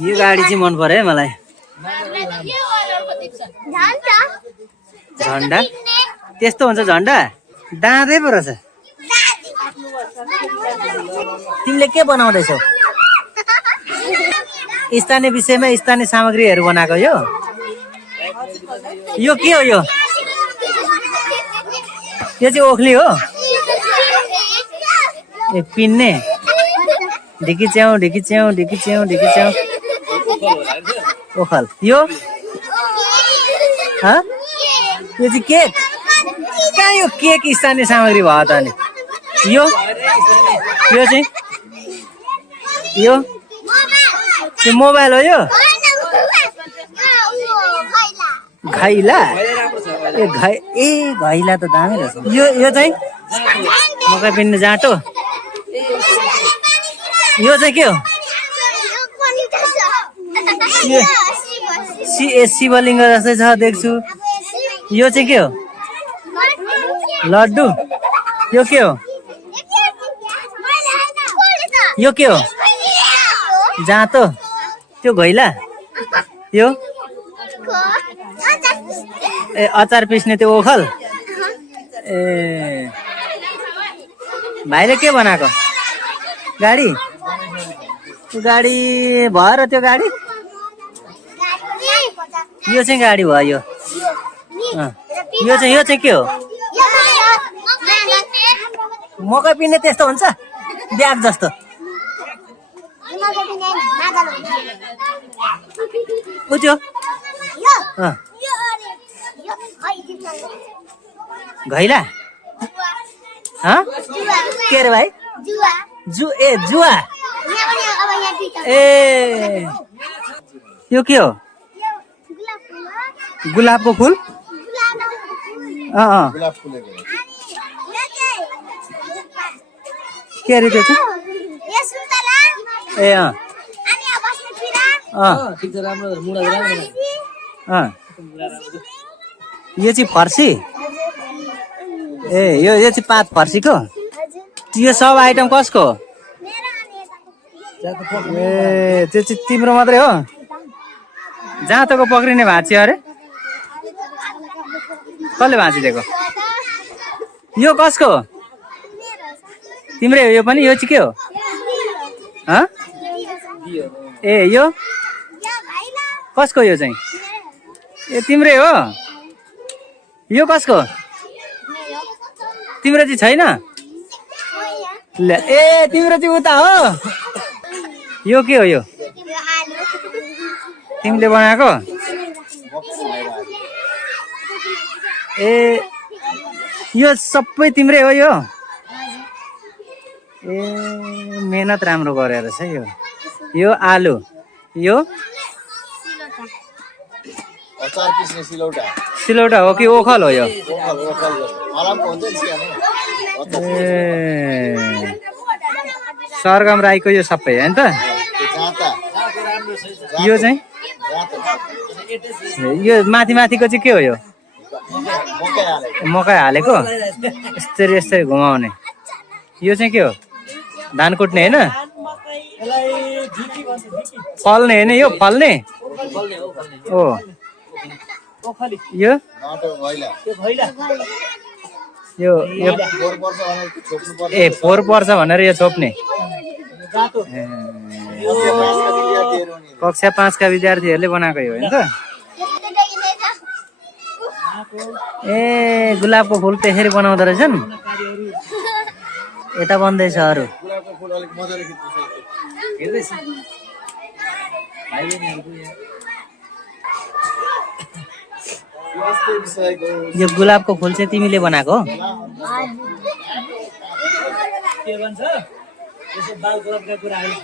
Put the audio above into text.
यो गाडी चाहिँ मन पर्यो है मलाई। झन्डा त्यस्तो हुन्छ झन्डा दाँदै पो रहेछ। तिमीले के बनाउँदैछौ? स्थानीय विषयमा स्थानीय सामग्रीहरू बनाएको यो के हो? यो चाहिँ ओखली हो। ए पिन्ने ढिकी च्याउ ओखल। यो चाहिँ केक कहाँ? यो केक स्थानीय सामग्री भयो त अनि यो चाहिँ यो मोबाइल हो। यो घैला घैला त दामी रहेछ। यो चाहिँ मकै पिन्ने जाँटो। यो चाहिँ के हो? शिवलिङ्ग जस्तै छ देख्छु। यो चाहिँ के हो? लड्डु। यो के हो? यो के हो? जाँतो। त्यो घैला। यो ए अचार पिस्ने त्यो ओखल। ए भाइले के बनाएको? गाडी भयो र त्यो गाडी। यो चाहिँ गाडी भयो। यो चाहिँ के हो? मकै पिन्ने त्यस्तो हुन्छ ब्याग जस्तो। बुझ्यो? घैला के अरे भाइ? जुवा। ए यो के हो? गुलाबको फुल। के अरे त्यो चाहिँ? ए यो चाहिँ फर्सी। ए यो चाहिँ पात फर्सीको। यो सब आइटम कसको? ए त्यो चाहिँ तिम्रो मात्रै हो? जाँतोको पक्रिने भाँच्यो अरे? कसले भाँचिदिएको? यो कसको? तिम्रै हो यो पनि? यो चाहिँ के हो? ए यो कसको? यो चाहिँ ए तिम्रै हो? यो कसको? तिम्रो चाहिँ छैन? ल ए तिम्रो चाहिँ उता हो। यो के हो? यो तिमीले बनाएको? ए यो सबै तिम्रै हो? ए मेहनत राम्रो गरेर रहेछ यो आलु। यो अचार पिस्ने सिलौटा हो कि ओखल हो? यो सरगम राईको यो सबै होइन त? यो चाहिँ यो माथिको चाहिँ के हो? यो मकै हालेको यसरी घुमाउने। यो चाहिँ के हो? धान कुट्ने होइन? फल्ने होइन? यो फल्ने ओ यो ए फोहोर पर्छ भनेर यो छोप्ने। कक्षा 5 का विद्यार्थीहरूले बनाएको हो होइन त? ए गुलाबको फुल त्यसरी बनाउँदो रहेछन्। यता बन्दैछ अरू। यो गुलाबको फुल चाहिँ तिमीले बनाएको हो? के भन्छ यसो बाल गुलाबका कुराहरु